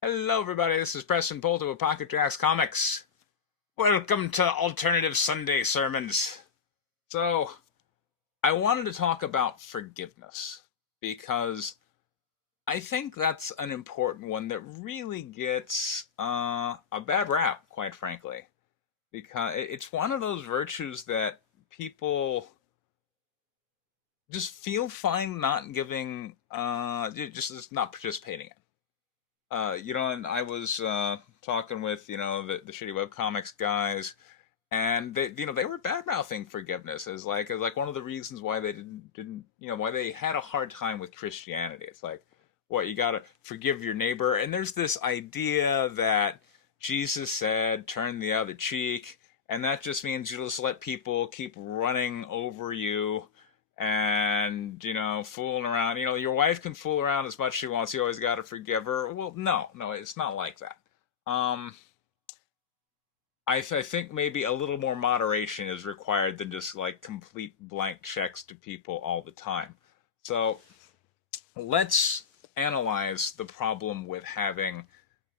Hello, everybody. This is Preston Bolter with Pocket Jacks Comics. Welcome to Alternative Sunday Sermons. So, I wanted to talk about forgiveness because I think that's an important one that really gets a bad rap, quite frankly. Because it's one of those virtues that people just feel fine not giving, just not participating in. And I was talking with the shitty webcomics guys, and they were bad mouthing forgiveness as like one of the reasons why they didn't why they had a hard time with Christianity. It's like, what, you gotta forgive your neighbor, and there's this idea that Jesus said turn the other cheek, and that just means you just let people keep running over you and fooling around. Your wife can fool around as much as she wants, you always got to forgive her. Well, no, it's not like that. I think maybe a little more moderation is required than just like complete blank checks to people all the time. So let's analyze the problem with having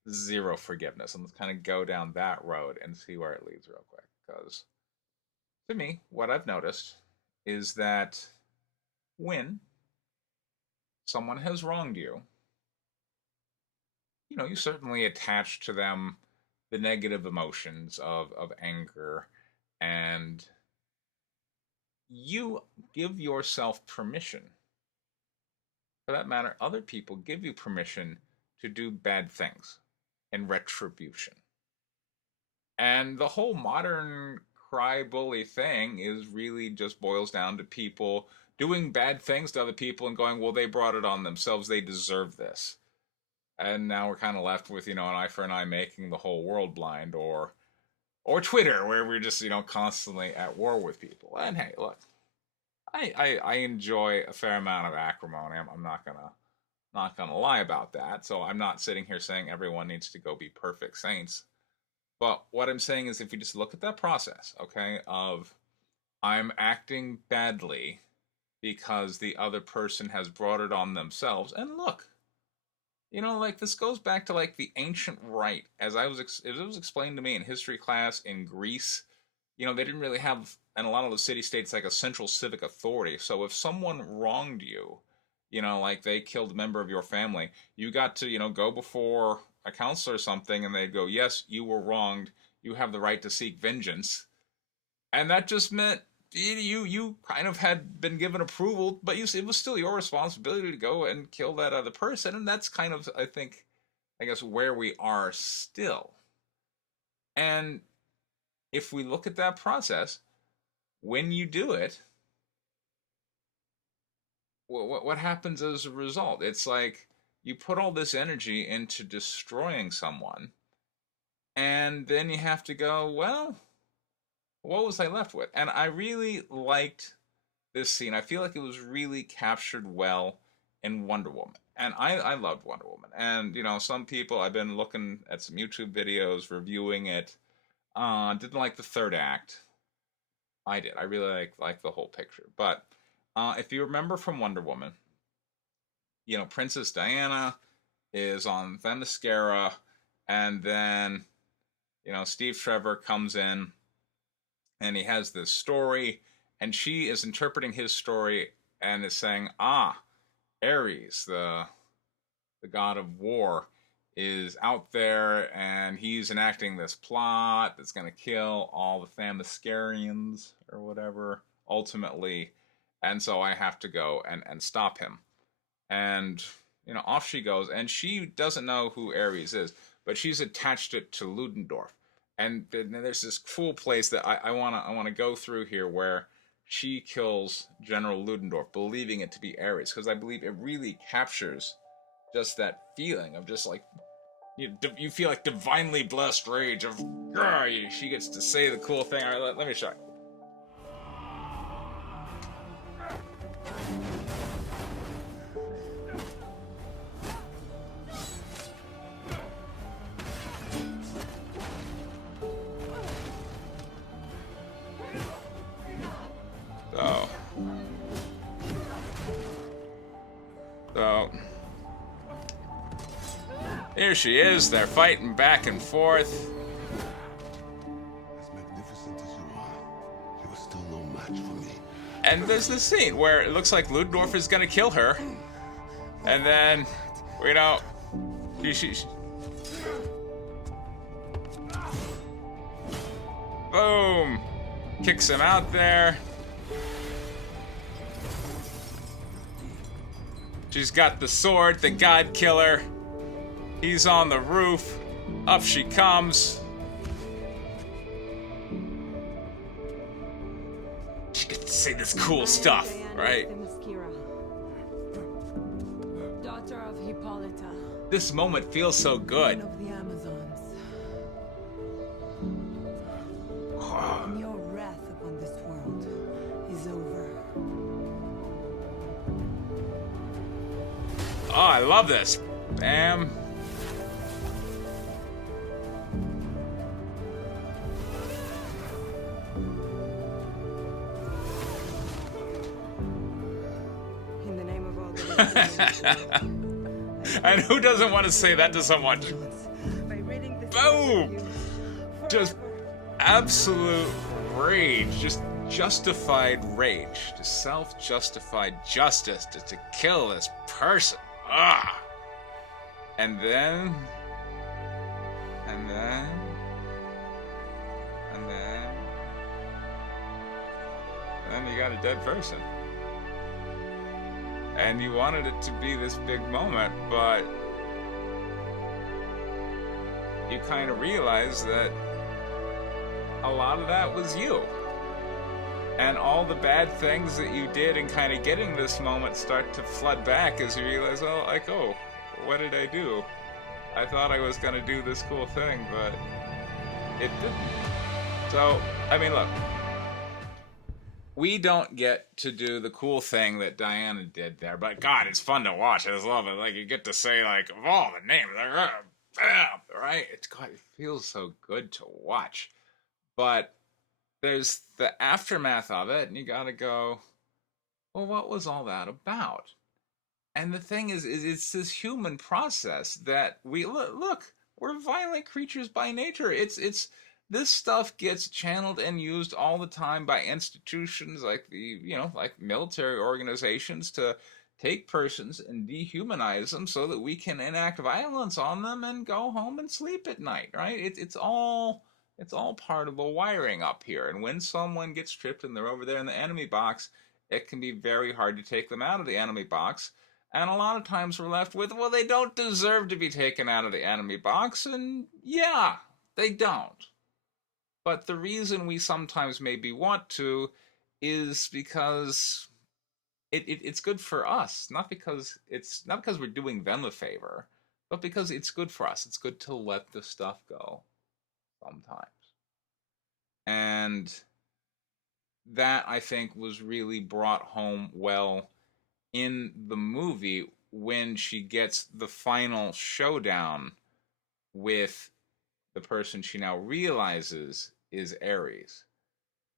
zero forgiveness, and let's kind of go down that road and see where it leads real quick. Because to me, what I've noticed is that when someone has wronged you, you certainly attach to them the negative emotions of anger, and you give yourself permission. For that matter, other people give you permission to do bad things in retribution. And the whole modern cry bully thing is really just boils down to people doing bad things to other people and going, well, they brought it on themselves, they deserve this. And now we're kind of left with, an eye for an eye making the whole world blind, or Twitter, where we're just, constantly at war with people. And hey, look, I enjoy a fair amount of acrimony. I'm not gonna lie about that. So I'm not sitting here saying everyone needs to go be perfect saints. But what I'm saying is, if you just look at that process, okay, of I'm acting badly because the other person has brought it on themselves, and look, like this goes back to like the ancient rite, as it was explained to me in history class in Greece. They didn't really have, in a lot of the city states, like a central civic authority. So if someone wronged you, like they killed a member of your family, you got to, go before a counselor or something, and they'd go, yes, you were wronged. You have the right to seek vengeance. And that just meant you kind of had been given approval, but it was still your responsibility to go and kill that other person. And that's kind of, I guess, where we are still. And if we look at that process, when you do it, what happens as a result? It's like you put all this energy into destroying someone, and then you have to go, well, what was I left with? And I really liked this scene. I feel like it was really captured well in Wonder Woman. And I loved Wonder Woman. And, some people, I've been looking at some YouTube videos reviewing it, didn't like the third act. I did. I really like the whole picture. But if you remember from Wonder Woman, Princess Diana is on Themyscira, and then, Steve Trevor comes in, and he has this story, and she is interpreting his story and is saying, Ares, the god of war, is out there, and he's enacting this plot that's going to kill all the Themyscirians or whatever, ultimately, and so I have to go and stop him. And, off she goes, and she doesn't know who Ares is, but she's attached it to Ludendorff. And there's this cool place that I wanna go through here where she kills General Ludendorff, believing it to be Ares, because I believe it really captures just that feeling of just like you feel like divinely blessed rage of she gets to say the cool thing. All right, let me show you. So, so Here she is. They're fighting back and forth. As magnificent as you are, you are still no match for me. And there's this scene where it looks like Ludendorff is gonna kill her. And then, you know, she boom! Kicks him out there. She's got the sword, the God Killer. He's on the roof. Up she comes. She gets to say this cool stuff, right? Daughter of Hippolyta. This moment feels so good. Of the Amazons. And your wrath upon this world is over. Oh, I love this. Bam. In the name of all that And who doesn't want to say that to someone? Boom! Just absolute rage. Just justified rage. Just self-justified justice to kill this person. Ah! And then you got a dead person. And you wanted it to be this big moment, but you kind of realize that a lot of that was you. And all the bad things that you did in kind of getting this moment start to flood back as you realize, oh, like, oh, what did I do? I thought I was going to do this cool thing, but it didn't. So, I mean, look. We don't get to do the cool thing that Diana did there, but God, it's fun to watch. I just love it. Like, you get to say, like, of all the names, like, bam, right? God, it feels so good to watch. But there's the aftermath of it, and you gotta go, well, what was all that about? And the thing is it's this human process that we look, we're violent creatures by nature. It's this stuff gets channeled and used all the time by institutions like like military organizations to take persons and dehumanize them so that we can enact violence on them and go home and sleep at night, right? It's all part of the wiring up here. And when someone gets tripped and they're over there in the enemy box, it can be very hard to take them out of the enemy box. And a lot of times we're left with, well, they don't deserve to be taken out of the enemy box. And yeah, they don't. But the reason we sometimes maybe want to is because it's good for us, not because we're doing them a favor, but because it's good for us. It's good to let the stuff go sometimes. And that, I think, was really brought home well in the movie when she gets the final showdown with the person she now realizes is Ares.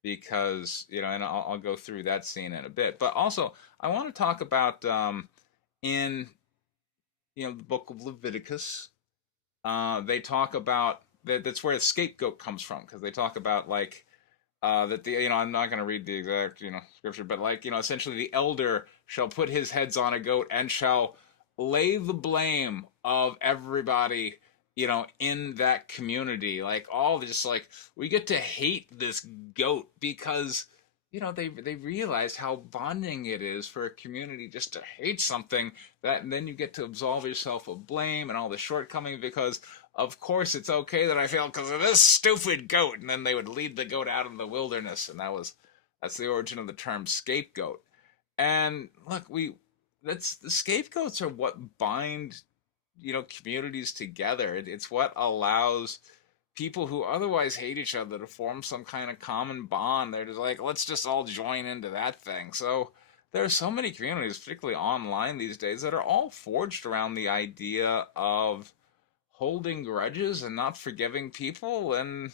Because, and I'll go through that scene in a bit. But also, I want to talk about in, the book of Leviticus, they talk about, that's where the scapegoat comes from. Because they talk about, like, that I'm not going to read the exact, scripture, but like, essentially the elder shall put his heads on a goat and shall lay the blame of everybody, in that community. Like, all just like, we get to hate this goat because, they realize how bonding it is for a community just to hate something that, and then you get to absolve yourself of blame and all the shortcomings because, of course, it's okay that I failed because of this stupid goat. And then they would lead the goat out in the wilderness. And that's the origin of the term scapegoat. And look, the scapegoats are what bind, communities together. It's what allows people who otherwise hate each other to form some kind of common bond. They're just like, let's just all join into that thing. So there are so many communities, particularly online these days, that are all forged around the idea of holding grudges and not forgiving people. And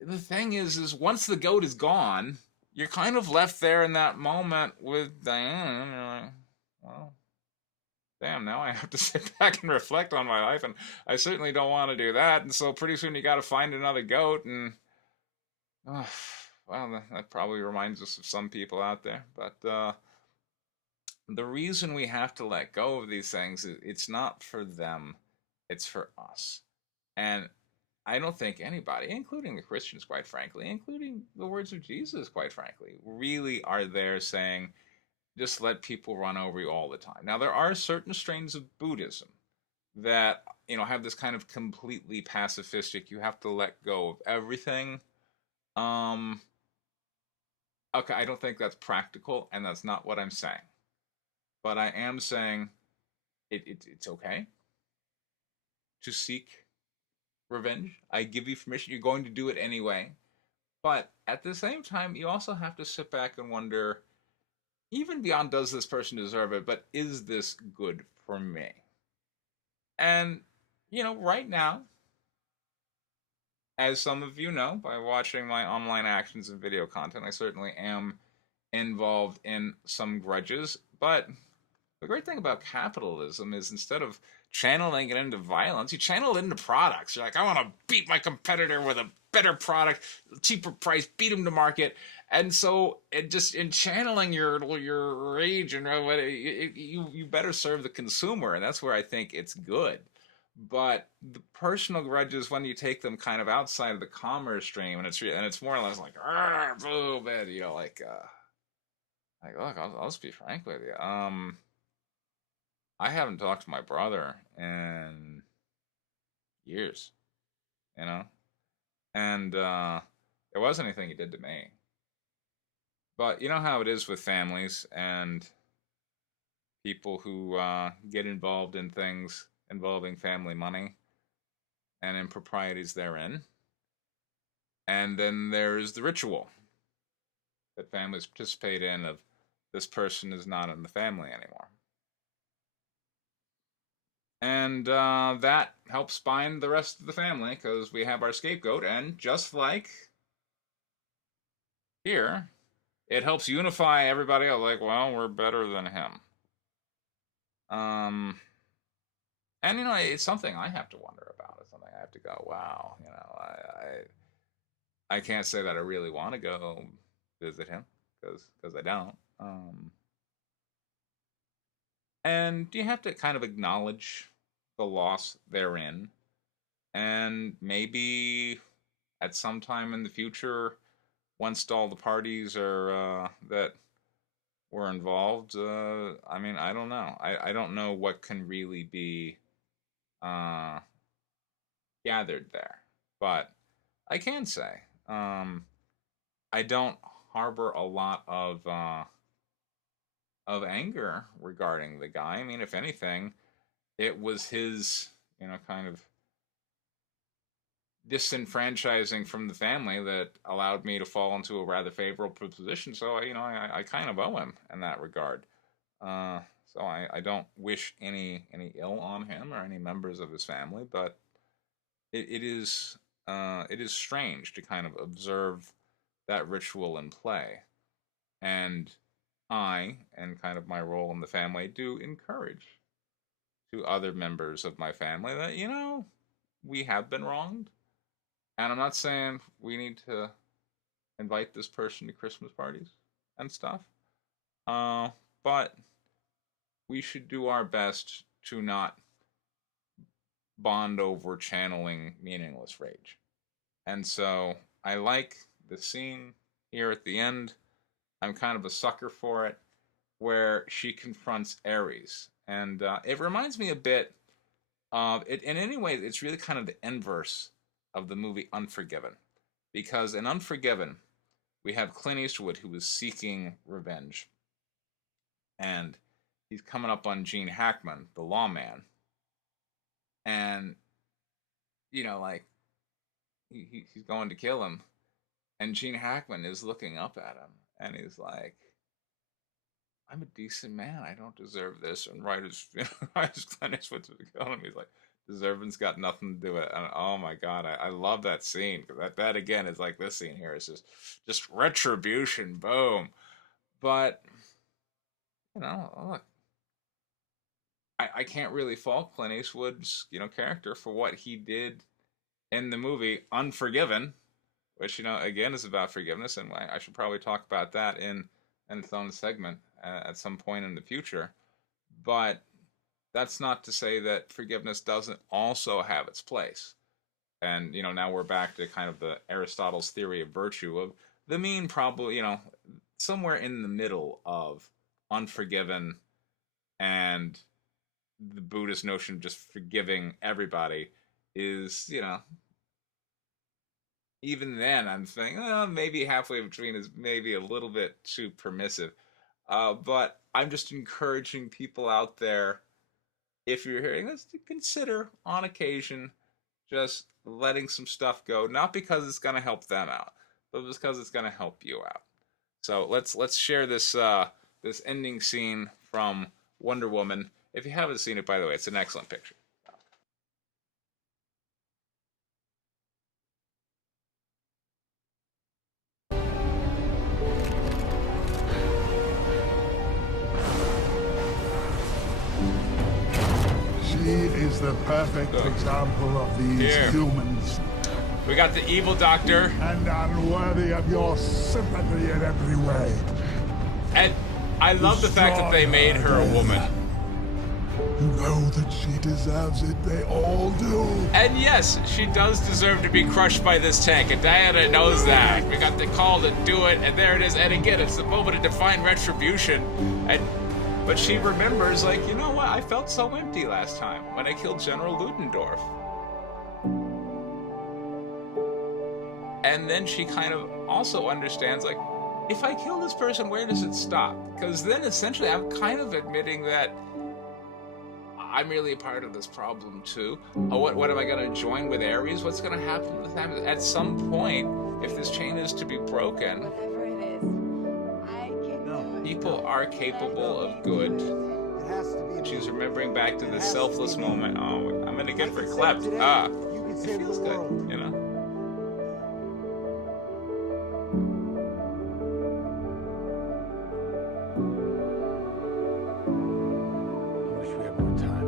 the thing is once the goat is gone, you're kind of left there in that moment with Diana, and you're like, well, damn, now I have to sit back and reflect on my life, and I certainly don't want to do that. And so pretty soon you got to find another goat, and uh, well, that probably reminds us of some people out there. But the reason we have to let go of these things is it's not for them, it's for us. And I don't think anybody, including the Christians, quite frankly, including the words of Jesus, quite frankly, really are there saying, just let people run over you all the time. Now, there are certain strains of Buddhism that, have this kind of completely pacifistic, you have to let go of everything. Um, okay, I don't think that's practical, and that's not what I'm saying. But I am saying it's okay to seek revenge. I give you permission. You're going to do it anyway. But at the same time, you also have to sit back and wonder, even beyond does this person deserve it, but is this good for me? And, right now, as some of you know by watching my online actions and video content, I certainly am involved in some grudges. But the great thing about capitalism is instead of channeling it into violence, you channel it into products. You're like, I want to beat my competitor with a better product, cheaper price, beat him to market. And so, it just in channeling your rage and you better serve the consumer, and that's where I think it's good. But the personal grudges, when you take them kind of outside of the commerce stream, and it's more or less like, boo, bad, like, look, I'll just be frank with you. I haven't talked to my brother in years, you know, and it wasn't anything he did to me. But you know how it is with families and people who get involved in things involving family money and improprieties therein. And then there's the ritual that families participate in of this person is not in the family anymore. And that helps bind the rest of the family because we have our scapegoat. And just like here, it helps unify everybody else. Like, well, we're better than him. Um, and it's something I have to wonder about. It's something I have to go, wow, I can't say that I really want to go visit him because I don't. And you have to kind of acknowledge the loss therein, and maybe at some time in the future, once all the parties are that were involved, I mean, I don't know. I don't know what can really be uh, gathered there, but I can say I don't harbor a lot of anger regarding the guy. I mean, if anything, it was his, kind of disenfranchising from the family that allowed me to fall into a rather favorable position. So, I kind of owe him in that regard. Uh, so I don't wish any ill on him or any members of his family, but it is strange to kind of observe that ritual in play. And I, and kind of my role in the family, do encourage to other members of my family that, we have been wronged. And I'm not saying we need to invite this person to Christmas parties and stuff. Uh, but we should do our best to not bond over channeling meaningless rage. And so I like the scene here at the end. I'm kind of a sucker for it, where she confronts Ares. And it reminds me a bit of it. In any way, it's really kind of the inverse of the movie Unforgiven. Because in Unforgiven, we have Clint Eastwood who is seeking revenge. And he's coming up on Gene Hackman, the lawman. And, like, he's going to kill him. And Gene Hackman is looking up at him. And he's like, I'm a decent man. I don't deserve this. And right as, right as Clint Eastwood's kill him, he's like, deserving's got nothing to do with it. And oh my God, I love that scene. That again is like this scene here is just retribution. Boom. But, look, I can't really fault Clint Eastwood's character for what he did in the movie Unforgiven, which again is about forgiveness, and I should probably talk about that in its own segment at some point in the future. But that's not to say that forgiveness doesn't also have its place. And now we're back to kind of the Aristotle's theory of virtue of the mean, probably somewhere in the middle of Unforgiven and the Buddhist notion of just forgiving everybody is, even then I'm thinking, maybe halfway between is maybe a little bit too permissive. But I'm just encouraging people out there, if you're hearing this, to consider on occasion just letting some stuff go, not because it's going to help them out, but because it's going to help you out. So let's share this this ending scene from Wonder Woman. If you haven't seen it, by the way, it's an excellent picture. She is the perfect example of these humans. We got the evil doctor. And unworthy of your sympathy in every way. And I love the fact that they made her a woman. You know that she deserves it, they all do. And yes, she does deserve to be crushed by this tank, and Diana knows that. We got the call to do it, and there it is. And again, it's the moment of divine retribution. But she remembers, like, you know what? I felt so empty last time when I killed General Ludendorff. And then she kind of also understands, like, if I kill this person, where does it stop? Because then essentially I'm kind of admitting that I'm really a part of this problem too. Oh, what am I going to join with Ares? What's going to happen with them? At some point, if this chain is to be broken, Whatever it is, I can do it. people are capable of good. It has to be. She's remembering back to the selfless moment. Oh, I'm going to get verklempt. It feels good, you know? I wish we had more time.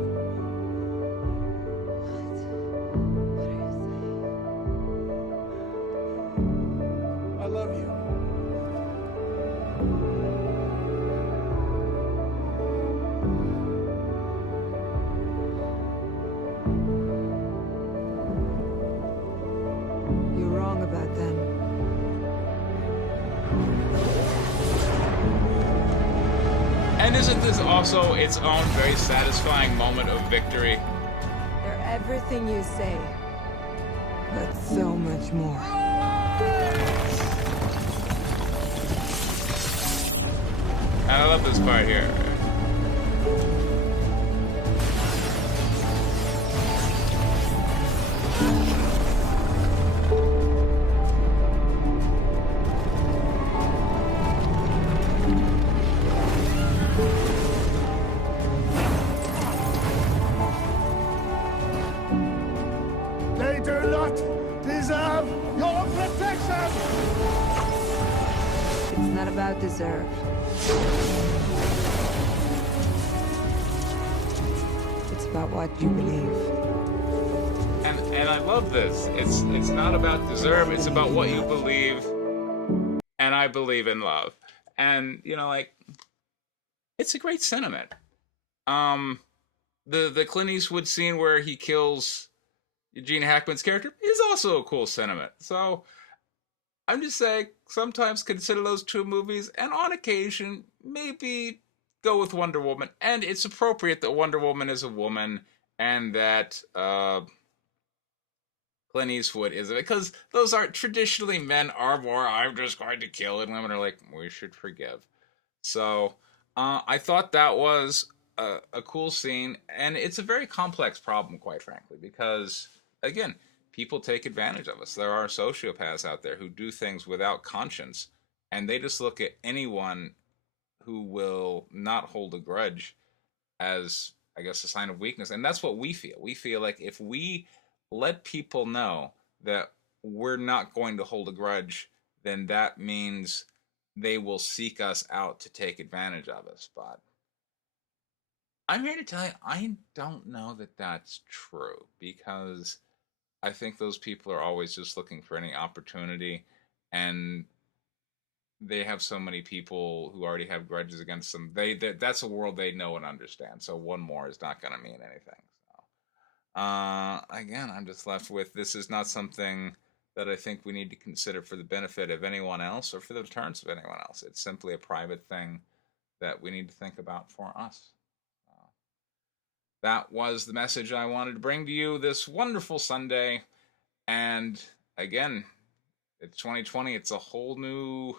What are you saying? I love you. You're wrong about them. And isn't this also its own very satisfying moment of victory? They're everything you say, but so much more. And I love this part here. They do not deserve your protection! It's not about deserve. It's about what you believe. And I love this. It's not about deserve, it's about what you believe. And I believe in love. And like, it's a great sentiment. The Clint Eastwood scene where he kills Gene Hackman's character is also a cool sentiment. So I'm just saying, sometimes consider those two movies, and on occasion, maybe go with Wonder Woman. And it's appropriate that Wonder Woman is a woman, and that Clint Eastwood is, because those are traditionally, men are more, I'm just going to kill, and women are like, we should forgive. So I thought that was a cool scene, and it's a very complex problem, quite frankly, because again, people take advantage of us. There are sociopaths out there who do things without conscience, and they just look at anyone who will not hold a grudge as, I guess, a sign of weakness. And that's what we feel. We feel like if we let people know that we're not going to hold a grudge, then that means they will seek us out to take advantage of us. But I'm here to tell you, I don't know that that's true because I think those people are always just looking for any opportunity, and they have so many people who already have grudges against them. That's a world they know and understand. So one more is not going to mean anything. So, again, I'm just left with this is not something that I think we need to consider for the benefit of anyone else or for the deterrence of anyone else. It's simply a private thing that we need to think about for us. That was the message I wanted to bring to you this wonderful Sunday. And again, it's 2020. It's a whole new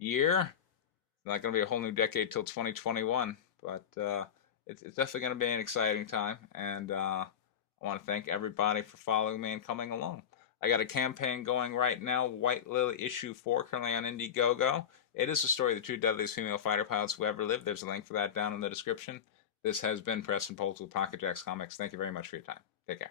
year. It's not going to be a whole new decade till 2021, but it's definitely going to be an exciting time. And I want to thank everybody for following me and coming along. I got a campaign going right now, White Lily issue 4, currently on Indiegogo. It is the story of the 2 deadliest female fighter pilots who ever lived. There's a link for that down in the description. This has been Preston Poults with Pocket Jacks Comics. Thank you very much for your time. Take care.